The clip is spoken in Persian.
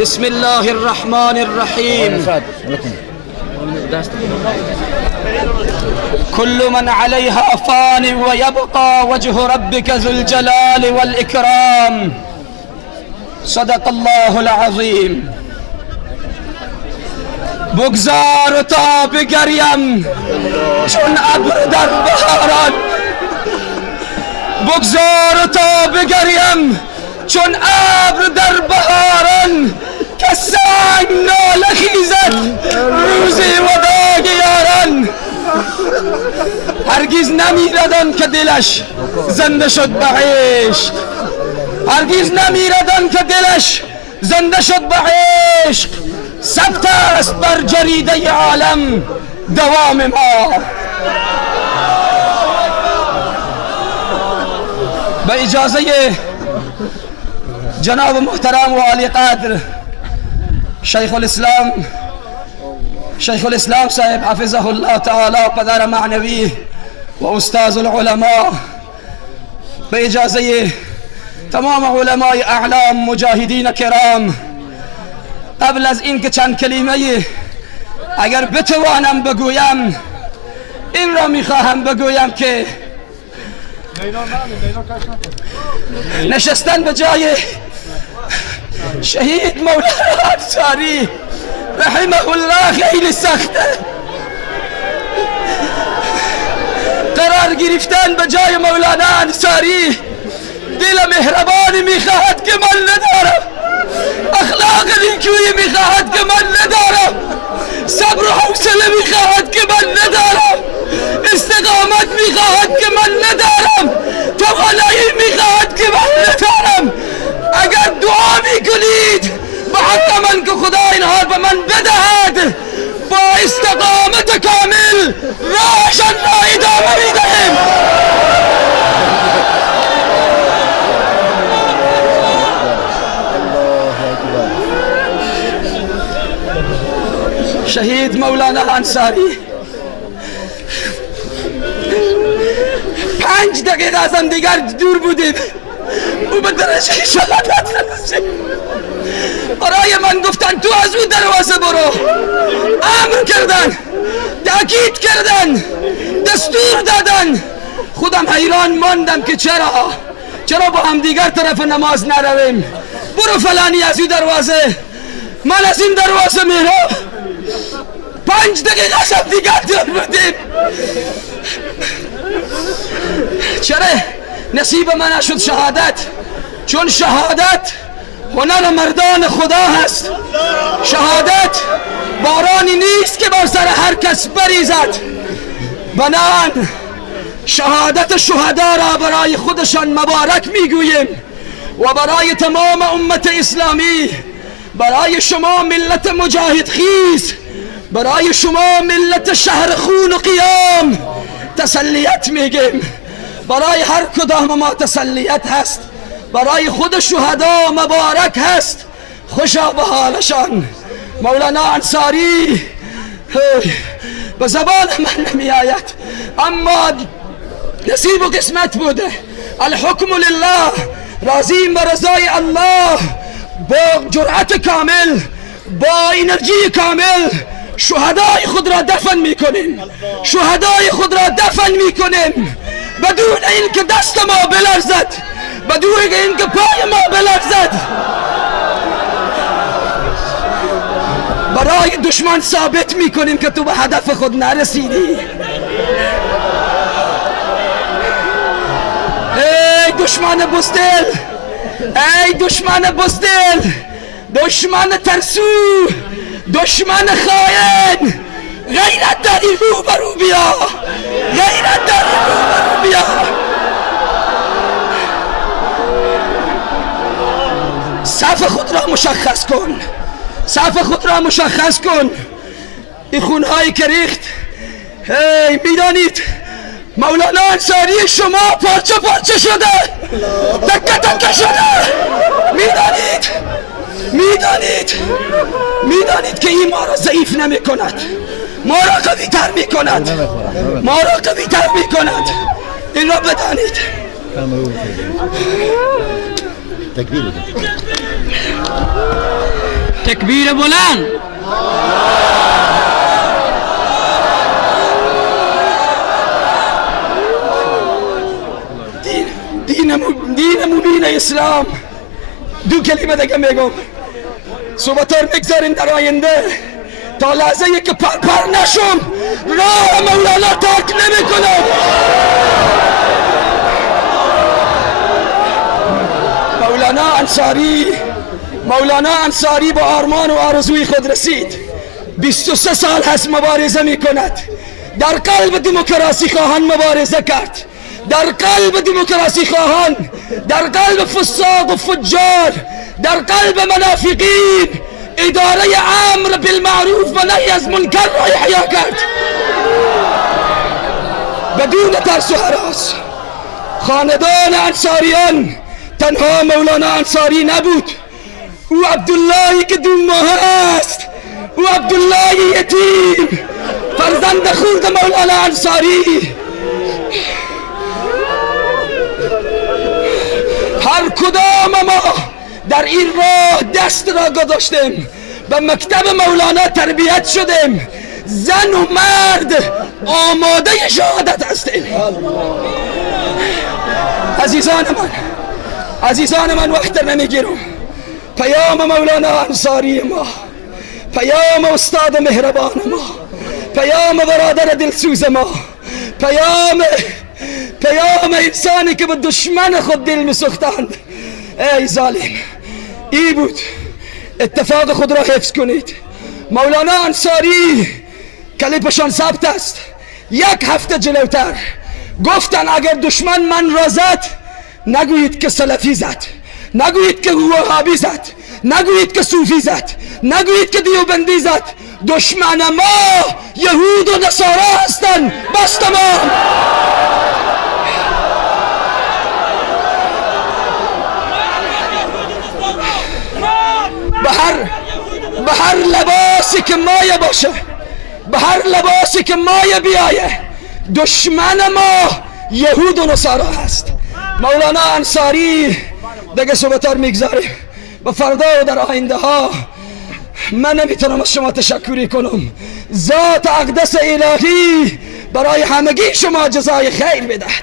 بسم الله الرحمن الرحيم. كل من عليها فان ويبقى وجه ربك ذو الجلال والإكرام. صدق الله العظیم. بگذار تا بگریم چون ابر در بهاران، بگذار تا بگریم چون ابر در بهاران، که سنگ ناله خیزد روزی وداع یاران. هرگز نمیردن که دلش زنده شد به عشق، هرگز نمیردن که دلش زنده شد به عشق. ثبت است بر جریده عالم دوام ما. به اجازه جناب محترم و عالی قدر شیخ الاسلام صاحب حفظه الله تعالی، پدر معنوی و استاذ العلماء، به اجازه تمام علمای اعلام، مجاهدین کرام، قبل از این که چند کلمه اگر بتوانم بگویم، این را میخواهم بگویم که نشستن به جای شهید مولانا انصاری رحمه الله خیلی سخته. قرار گرفتن به جای مولانا انصاری دل مهربانی میخواهد که من ندارم، اخلاق نیکویی میخواهد که من ندارم، صبر و حوصله میخواهد که من ندارم، استقامت میخواهد که من ندارم، توانایی میخواهد که من ندارم. اگر دعا میکنید به حق من که خدا این حال به من بدهد، با استقامت کامل راهشان را ادامه میدهیم. شهید مولانا انصاری 5 دقیقه از هم دیگر دور بودیم او به درجه شهادت رسید. برای من گفتن تو از اون دروازه برو، امر کردن، تاکید کردن، دستور دادن. خودم حیران ماندم که چرا با هم دیگر طرف نماز نرویم؟ برو فلانی از اون دروازه، من از این دروازه میرم. 5 دقیقه از هم دیگر دور بودیم. چرا نصیب من نشد شهادت؟ چون شهادت هنر مردان خدا هست. شهادت بارانی نیست که بر سر هر کس بریزد. بنان شهادت شهدا را برای خودشان مبارک میگوییم و برای تمام امت اسلامی، برای شما ملت مجاهد خیز، برای شما ملت شهر خون و قیام تسلیت میگیم. برای هر کدام ما تسلیت هست، برای خود شهدا مبارک هست. خوشا به حالشان. مولانا انصاری به زبان من نمی آید، اما نصیب و قسمت بوده. الحکم لله، راضیم به رضای الله. با جرأت کامل، با انرژی کامل شهدای خود را دفن میکنیم، شهدای خود را دفن میکنیم، بدون اینکه دست ما بلرزد، بدون اینکه پای ما بلرزد. برای دشمن ثابت میکنیم که تو به هدف خود نرسیدی. ای دشمن بزدل، ای دشمن بزدل، دشمن ترسو، دشمن خائن، غیرت داری رو برو بیا، غیرت داری رو برو بیا. صف خود را مشخص کن، صف خود را مشخص کن. این خونهایی که ریخت، میدانید مولانا انصاری شما پارچه پارچه شده، تکه تکه شده. میدانید که این ما را ضعیف نمی کند، ما را قوی تر می کند، ما را قوی تر می کند. این را بدانید. تکبیر تکبیر بلند. دین مبین اسلام. دو کلمه دیگه میگم، صحبتار میگذاریم در آینده تا لحظه ای که پر نشم راه مولانا ترک نمی کنم. مولانا انصاری با آرمان و آرزوی خود رسید. 23 سال هست مبارزه می کند. در قلب دموکراسی خواهان مبارزه کرد، در قلب دموکراسی خواهان، در قلب فساق و فجار، در قلب منافقین اداره امر بالمعروف و نهی از منکر را احیا کرد بدون ترس و هراس. خاندان انصاریان تنها مولانا انصاری نبود، او عبداللهی که 2 ماه است، او عبدالله یتیم فرزند خود مولانا انصاری. هر کدام ما در این راه دست را گذاشتیم، به مکتب مولانا تربیت شدیم، زن و مرد آماده شهادت هستیم. عزیزان من وقت نمیگیرم. پیام مولانا انصاری ما، پیام استاد مهربان ما، پیام برادر دلسوز ما، پیام انسانی که به دشمن خود دل میسوختند. ای ظالم، ای بود. اتفاق خود را حفظ کنید. مولانا انصاری کلیپشان ثبت است. 1 هفته جلوتر گفتن اگر دشمن من را زد نگویید که سلفی زد، نگویید که وهابی زد، نگویید که صوفی زد، نگویید که دیوبندی زد. دشمن ما یهود و نصارا هستند. بس تمام. به هر لباسی که مایه باشه، به هر لباسی که مایه بیایه، دشمن ما یهود و نصارا هست. مولانا انصاری دیگه صحبتار میگذاره. به فردا و در آینده ها من نمیتونم از شما تشکری کنم. ذات اقدس الهی برای همگی شما جزای خیر بدهد.